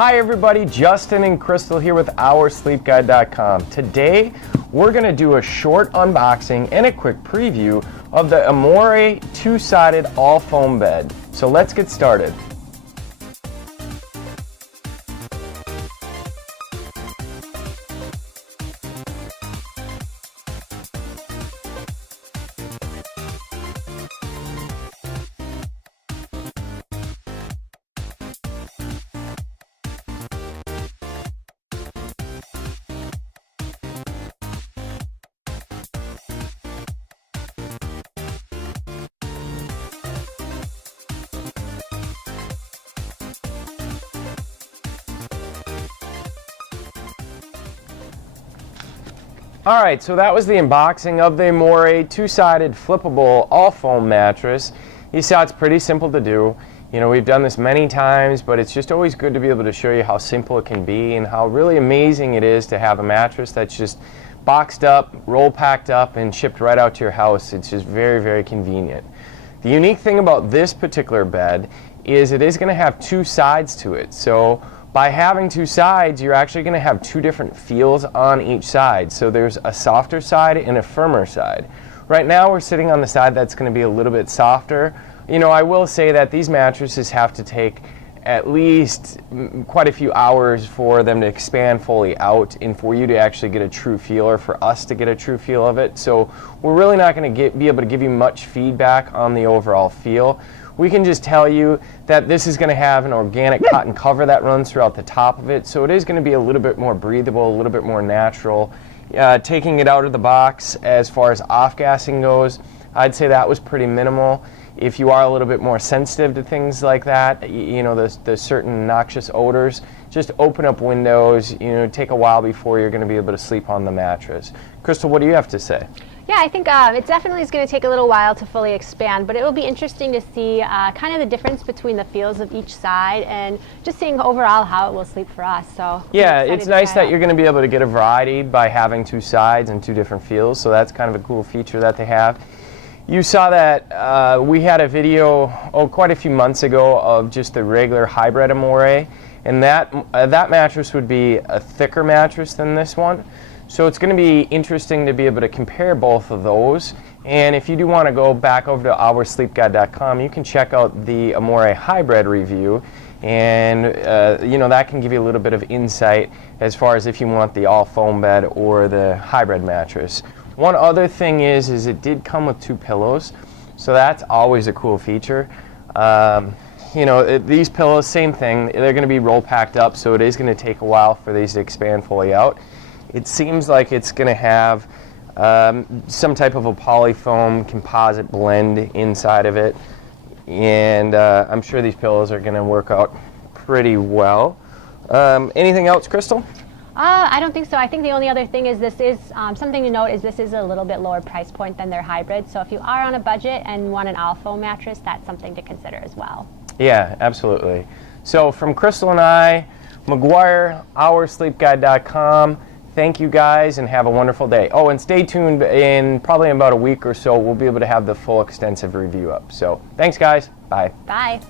Hi everybody, Justin and Crystal here with OurSleepGuide.com. Today we're going to do a short unboxing and a quick preview of the Amore two-sided all-foam bed. So let's get started. Alright, so that was the unboxing of the Amore two-sided flippable all-foam mattress. You saw it's pretty simple to do. You know, we've done this many times, but it's just always good to be able to show you how simple it can be and how really amazing it is to have a mattress that's just boxed up, roll packed up, and shipped right out to your house. It's just very, very convenient. The unique thing about this particular bed is it is going to have two sides to it. So by having two sides, you're actually going to have two different feels on each side. So there's a softer side and a firmer side. Right now we're sitting on the side that's going to be a little bit softer. You know, I will say that these mattresses have to take at least quite a few hours for them to expand fully out and for you to actually get a true feel, or for us to get a true feel of it. So we're really not going to be able to give you much feedback on the overall feel. We can just tell you that this is going to have an organic cotton cover that runs throughout the top of it, so it is going to be a little bit more breathable, a little bit more natural. Taking it out of the box, as far as off-gassing goes, I'd say that was pretty minimal. If you are a little bit more sensitive to things like that, you know, the certain noxious odors, just open up windows, you know, take a while before you're going to be able to sleep on the mattress. Crystal, what do you have to say? Yeah, I think it definitely is going to take a little while to fully expand, but it will be interesting to see kind of the difference between the feels of each side and just seeing overall how it will sleep for us. So yeah, it's nice that you're going to be able to get a variety by having two sides and two different feels, so that's kind of a cool feature that they have. You saw that we had a video quite a few months ago of just the regular hybrid Amore, and that mattress would be a thicker mattress than this one. So it's going to be interesting to be able to compare both of those. And if you do want to go back over to OurSleepGuide.com, you can check out the Amore hybrid review, and you know, that can give you a little bit of insight as far as if you want the all foam bed or the hybrid mattress. One other thing is it did come with two pillows, so that's always a cool feature. You know, these pillows, same thing, they're going to be roll packed up, so it is going to take a while for these to expand fully out. It seems like it's going to have some type of a polyfoam composite blend inside of it, and I'm sure these pillows are going to work out pretty well. Anything else, Crystal? I don't think so. I think the only other thing is this is something to note is this is a little bit lower price point than their hybrid. So if you are on a budget and want an all foam mattress, that's something to consider as well. Yeah, absolutely. So from Crystal and I, McGuire, OurSleepGuide.com. Thank you guys and have a wonderful day. Oh, and stay tuned. In probably about a week or so, we'll be able to have the full extensive review up. So thanks guys. Bye. Bye.